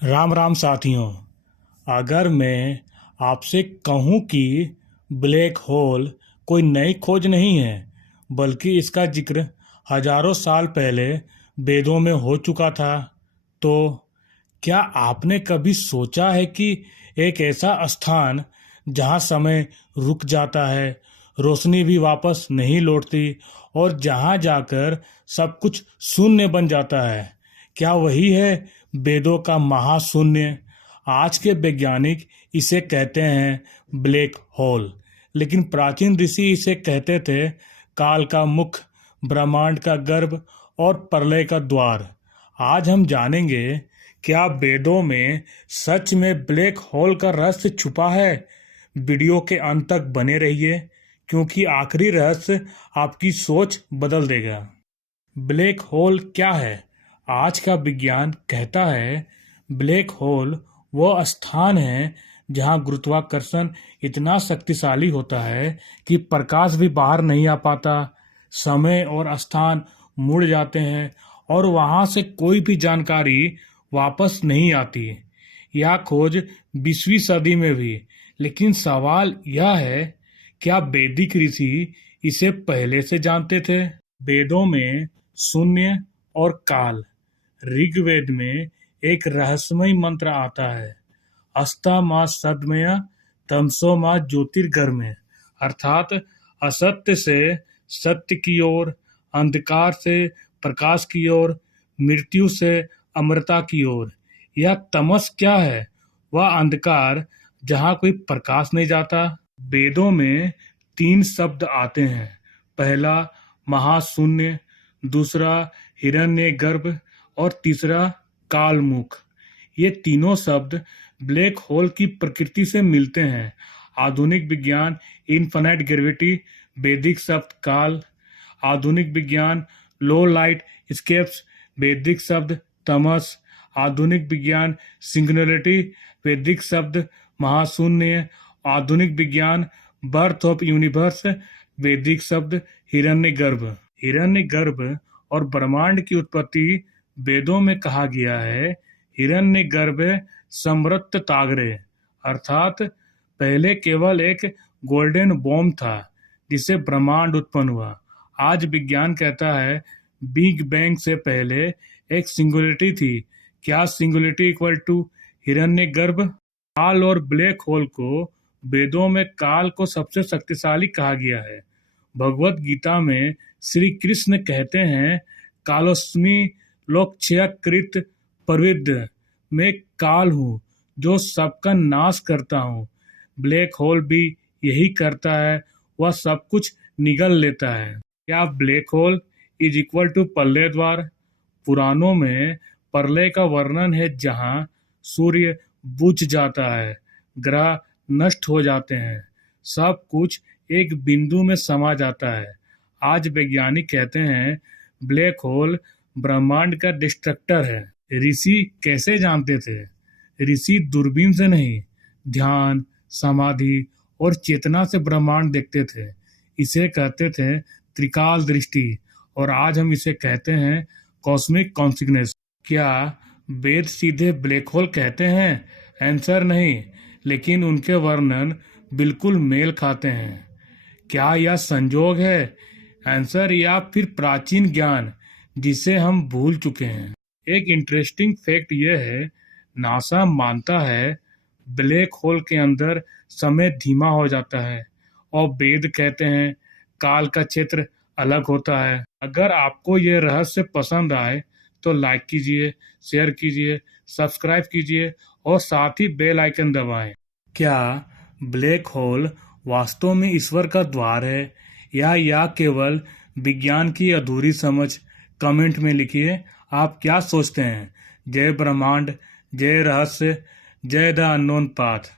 राम राम साथियों। अगर मैं आपसे कहूं कि ब्लैक होल कोई नई खोज नहीं है, बल्कि इसका जिक्र हजारों साल पहले वेदों में हो चुका था, तो क्या आपने कभी सोचा है कि एक ऐसा स्थान जहां समय रुक जाता है, रोशनी भी वापस नहीं लौटती और जहां जाकर सब कुछ शून्य बन जाता है, क्या वही है वेदों का महाशून्य? आज के वैज्ञानिक इसे कहते हैं ब्लैक होल, लेकिन प्राचीन ऋषि इसे कहते थे काल का मुख, ब्रह्मांड का गर्भ और प्रलय का द्वार। आज हम जानेंगे क्या वेदों में सच में ब्लैक होल का रहस्य छुपा है। वीडियो के अंत तक बने रहिए, क्योंकि आखिरी रहस्य आपकी सोच बदल देगा। ब्लैक होल क्या है? आज का विज्ञान कहता है ब्लैक होल वो स्थान है जहां गुरुत्वाकर्षण इतना शक्तिशाली होता है कि प्रकाश भी बाहर नहीं आ पाता, समय और स्थान मुड़ जाते हैं और वहां से कोई भी जानकारी वापस नहीं आती। यह खोज 20वीं सदी में भी, लेकिन सवाल यह है, क्या वैदिक ऋषि इसे पहले से जानते थे? वेदों में शून्य और काल। ऋग्वेद में एक रहस्यमय मंत्र आता है, अस्ता माँ सदमय तमसो माँ ज्योतिर्गमय, अर्थात असत्य से सत्य की ओर, अंधकार से प्रकाश की ओर, मृत्यु से अमरता की ओर। यह तमस क्या है? वह अंधकार जहाँ कोई प्रकाश नहीं जाता। वेदों में 3 शब्द आते हैं, पहला महाशून्य, दूसरा हिरण्यगर्भ और तीसरा कालमुख। ये तीनों शब्द ब्लैक होल की प्रकृति से मिलते हैं। आधुनिक विज्ञान इनफाइनाइट ग्रेविटी, वैदिक शब्द काल। आधुनिक विज्ञान लो लाइट स्केप्स, वैदिक शब्द तमस। आधुनिक विज्ञान सिंगुलरिटी, वैदिक शब्द महाशून्य। आधुनिक विज्ञान बर्थ ऑफ यूनिवर्स, वैदिक शब्द हिरण्यगर्भ। हिरण्यगर्भ और ब्रह्मांड की उत्पत्ति वेदों में कहा गया है हिरण्यगर्भ समृत तागरे, अर्थात पहले केवल एक गोल्डन बॉम्ब था जिससे ब्रह्मांड उत्पन्न हुआ। आज विज्ञान कहता है बिग बैंग से पहले एक सिंगुलरिटी थी। क्या सिंगुलरिटी इक्वल टू हिरण्यगर्भ? काल और ब्लैक होल को वेदों में काल को सबसे शक्तिशाली कहा गया है। भगवत गीता में श्री कृष्ण कहते हैं कालोस्मि लोकक्षयकृत प्रविद्ध, मैं काल हूँ जो सबका नाश करता हूँ। ब्लैक होल भी यही करता है, वह सब कुछ निगल लेता है। क्या black hole is equal to प्रलय द्वार? पुराणों में प्रलय का वर्णन है जहाँ सूर्य बुझ जाता है, ग्रह नष्ट हो जाते हैं, सब कुछ एक बिंदु में समा जाता है। आज वैज्ञानिक कहते हैं ब्लैक होल ब्रह्मांड का डिस्ट्रक्टर है। ऋषि कैसे जानते थे? ऋषि दूरबीन से नहीं, ध्यान, समाधि और चेतना से ब्रह्मांड देखते थे। इसे कहते थे त्रिकाल दृष्टि, और आज हम इसे कहते हैं कॉस्मिक कॉन्सिग्नेशन। क्या वेद सीधे ब्लैक होल कहते हैं? आंसर नहीं, लेकिन उनके वर्णन बिल्कुल मेल खाते हैं। क्या यह संजोग है? आंसर, या फिर प्राचीन ज्ञान जिसे हम भूल चुके हैं। एक इंटरेस्टिंग फैक्ट यह है, नासा मानता है ब्लैक होल के अंदर समय धीमा हो जाता है और वेद कहते हैं काल का क्षेत्र अलग होता है। अगर आपको यह रहस्य पसंद आए तो लाइक कीजिए, शेयर कीजिए, सब्सक्राइब कीजिए और साथ ही बेल आइकन दबाएं। क्या ब्लैक होल वास्तव में ईश्वर का द्वार है, या केवल विज्ञान की अधूरी समझ? कमेंट में लिखिए आप क्या सोचते हैं। जय ब्रह्मांड, जय रहस्य, जय द अननोन पाथ।